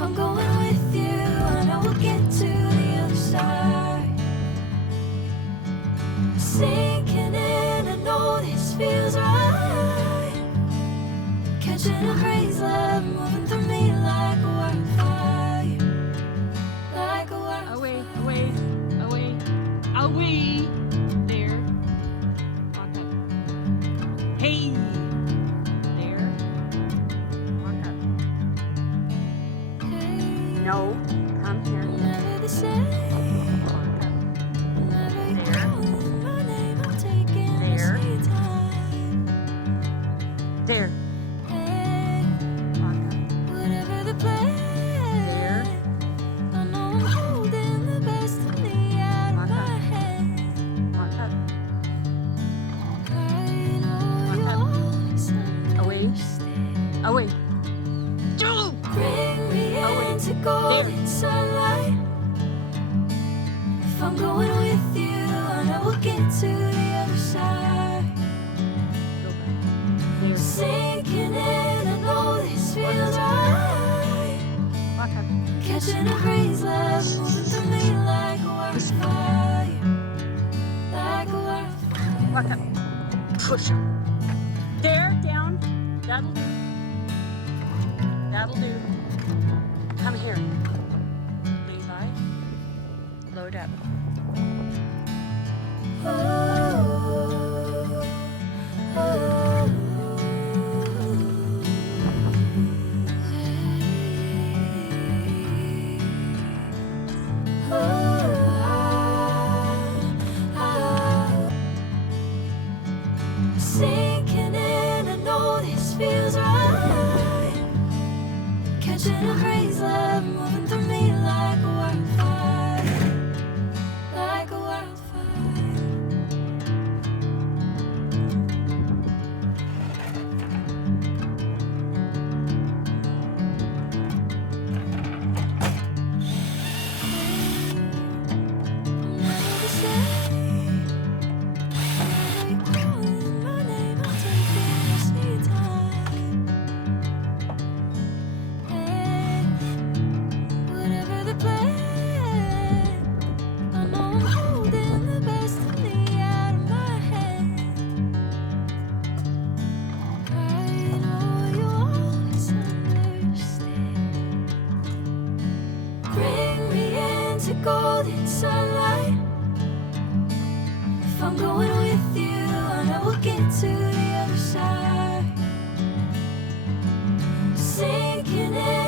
If I'm going with you, I know we'll get to the other side. Sinking in, I know this feels right. Catching a crazy love, moving through me like a wildfire. Like a wildfire. Away, away, away, away. There. Walk up. Hey. There. Walk up. No. Come here. Never the same. Walk up. Whenever you There. calling my name, I'm taking There. my sweet time. There. Hey, Walk up. whatever the plan. There. I know I'm holding the best of me out of Walk my up. hand. Walk up. I know Walk you up. always Away. understand. Away. Bring me Away. into golden sunlight. If I'm going with you, I know we'll get to the other side. Go back. There. Sinking in, I know this feels right. Walk up. Catching a crazy love, moving through me like a wildfire. Like a wildfire. Walk up. Push him. There, down. That'll do. That'll do. Come here. Levi. Load up. Oh, oh, sinking in, I know this feels right. Catching a crazy love, moving through me like a wildfire. Like a wildfire. Never the same. Whenever you calling my name, I'm taking my sweet time. Hey, whatever the plan, I know I'm holding the best of me out of my hand. I know you always understand. Bring me into golden sunlight. If I'm going with you, I know we'll get to the other side. Sinking in.